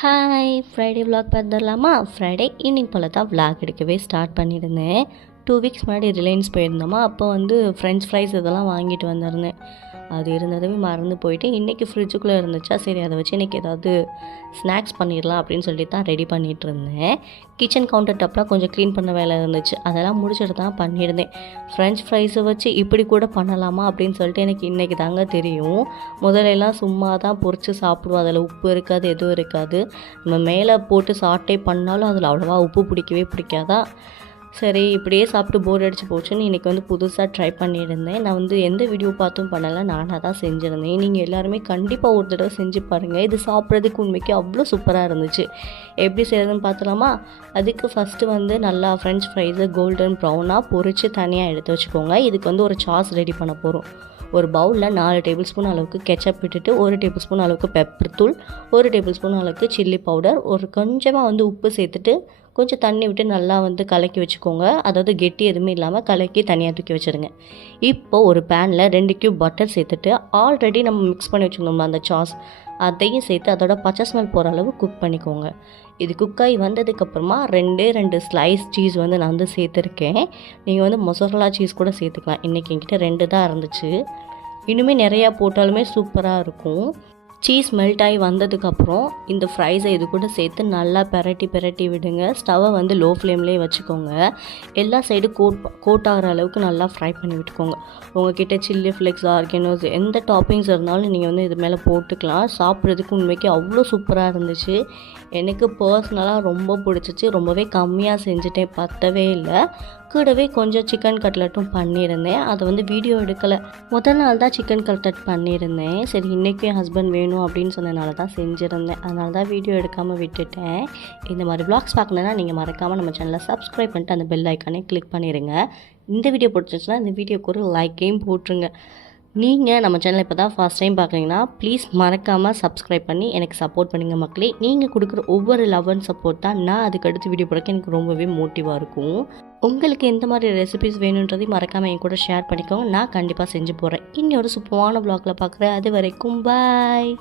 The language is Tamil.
ஹாய் ஃப்ரைடே விலாக் பார்த்துடலாமா? ஃப்ரைடே ஈவினிங் போல் தான் விலாக் எடுக்கவே ஸ்டார்ட் பண்ணியிருந்தேன். 2 வீக்ஸ் முன்னாடி ரிலையன்ஸ் போயிருந்தோமா, அப்போ ஃப்ரெஞ்ச் ஃப்ரைஸ் இதெல்லாம் வாங்கிட்டு வந்திருந்தேன். அது இருந்ததுமே மறந்து போயிட்டு இன்றைக்கி ஃப்ரிட்ஜுக்குள்ளே இருந்துச்சா, சரி அதை வச்சு இன்றைக்கி ஏதாவது ஸ்நாக்ஸ் பண்ணிடலாம் அப்படின்னு சொல்லி தான் ரெடி பண்ணிகிட்டு இருந்தேன். கிச்சன் கவுண்டர் டாப்லாம் கொஞ்சம் க்ளீன் பண்ண வேலை இருந்துச்சு, அதெல்லாம் முடிச்சுட்டு தான் பண்ணியிருந்தேன். ஃப்ரெஞ்ச் ஃப்ரைஸை வச்சு இப்படி கூட பண்ணலாமா அப்படின்னு சொல்லிட்டு எனக்கு இன்றைக்கி தாங்க தெரியும். முதலெல்லாம் சும்மா தான் பொரித்து சாப்பிடுவோம், அதில் உப்பு இருக்காது, எதுவும் இருக்காது. நம்ம மேலே போட்டு சாட்டே பண்ணாலும் அதில் அவ்வளோவா உப்பு பிடிக்கவே பிடிக்காதா. சரி இப்படியே சாப்பிட்டு போர் அடிச்சு போச்சுன்னு இன்றைக்கி புதுசாக ட்ரை பண்ணியிருந்தேன். நான் எந்த வீடியோ பார்த்தும் பண்ணலை, நானாக தான் செஞ்சுருந்தேன். நீங்கள் எல்லாருமே கண்டிப்பாக ஒரு தடவை செஞ்சு பாருங்கள். இது சாப்பிட்றதுக்கு உண்மைக்கு அவ்வளோ சூப்பராக இருந்துச்சு. எப்படி செய்கிறதுன்னு பார்த்துலாமா? அதுக்கு ஃபஸ்ட்டு நல்லா ஃப்ரெஞ்ச் ஃப்ரைஸை கோல்டன் ப்ரௌனாக பொரித்து தனியாக எடுத்து வச்சுக்கோங்க. இதுக்கு ஒரு சாஸ் ரெடி பண்ண போகிறோம். ஒரு பவுலில் 4 டேபிள் ஸ்பூன் அளவுக்கு கெச்சப் விட்டுட்டு 1 டேபிள் ஸ்பூன் அளவுக்கு பெப்பர் தூள், 1 டேபிள் ஸ்பூன் அளவுக்கு சில்லி பவுடர், கொஞ்சமாக உப்பு சேர்த்துட்டு கொஞ்சம் தண்ணி விட்டு நல்லா கலக்கி வச்சுக்கோங்க. அதாவது கெட்டி எதுவுமே இல்லாமல் கலக்கி தனியாக தூக்கி வச்சுருங்க. இப்போது ஒரு பேனில் 2 கியூப் பட்டர் சேர்த்துட்டு ஆல்ரெடி நம்ம மிக்ஸ் பண்ணி வச்சுக்கணும் அந்த சாஸ், அதையும் சேர்த்து அதோட பச்சை ஸ்மெல் போகிற அளவு குக் பண்ணிக்கோங்க. இது குக்காகி வந்ததுக்கப்புறமா 2 ஸ்லைஸ் சீஸ் நான் சேர்த்துருக்கேன். நீங்கள் மொசரலா சீஸ் கூட சேர்த்துக்கலாம். இன்றைக்கி என்கிட்ட 2 தான் இருந்துச்சு. இன்னுமே நிறையா போட்டாலுமே சூப்பராக இருக்கும். சீஸ் மெல்ட் ஆகி வந்ததுக்கப்புறம் இந்த ஃப்ரைஸை இது கூட சேர்த்து நல்லா பெரட்டி விடுங்க. ஸ்டவ்வை லோ ஃப்ளேம்லேயே வச்சுக்கோங்க. எல்லா சைடும் கோட் ஆகிற அளவுக்கு நல்லா ஃப்ரை பண்ணி விட்டுக்கோங்க. உங்கள்கிட்ட சில்லி ஃப்ளேக்ஸ், ஆர்கானோஸ் எந்த டாப்பிங்ஸ் இருந்தாலும் நீங்கள் இது மேலே போட்டுக்கலாம். சாப்பிட்றதுக்கு உண்மைக்கு அவ்வளோ சூப்பராக இருந்துச்சு. எனக்கு பர்சனலாக ரொம்ப பிடிச்சிச்சு. ரொம்பவே கம்மியாக செஞ்சுட்டேன், பத்தவே இல்லை. கூடவே கொஞ்சம் சிக்கன் கட்லெட்டும் பண்ணியிருந்தேன். அதை வீடியோ எடுக்கலை. முதல் நாள் தான் சிக்கன் கட்லெட் பண்ணியிருந்தேன். சரி இன்றைக்கும் என் ஹஸ்பண்ட் வேணும் அப்படின்னு சொன்னதுனால தான் செஞ்சுருந்தேன். அதனால தான் வீடியோ எடுக்காமல் விட்டுட்டேன். இந்த மாதிரி vlogs பார்க்கணுன்னா நீங்கள் மறக்காமல் நம்ம சேனலை சப்ஸ்கிரைப் பண்ணிட்டு அந்த பெல் ஐக்கானே கிளிக் பண்ணிடுங்க. இந்த வீடியோ பிடிச்சிச்சுன்னா இந்த வீடியோக்கு ஒரு லைக்கையும் போட்டுருங்க. நீங்கள் நம்ம சேனலை இப்போ தான் ஃபர்ஸ்ட் டைம் பார்க்குறீங்கன்னா ப்ளீஸ் மறக்காமல் சப்ஸ்கிரைப் பண்ணி எனக்கு சப்போர்ட் பண்ணுங்கள் மக்களே. நீங்கள் கொடுக்குற ஒவ்வொரு லவ் அண்ட் சப்போர்ட் தான் நான் அதுக்கு அடுத்து வீடியோ போடுறதுக்கு எனக்கு ரொம்பவே மோட்டிவாக இருக்கும். உங்களுக்கு எந்த மாதிரி ரெசிபிஸ் வேணுன்றதையும் மறக்காமல் என் கூட ஷேர் பண்ணிக்கோங்க. நான் கண்டிப்பாக செஞ்சு போகிறேன். இன்னொரு சூப்பரான vlogல பார்க்குறேன். அது வரைக்கும் பாய்.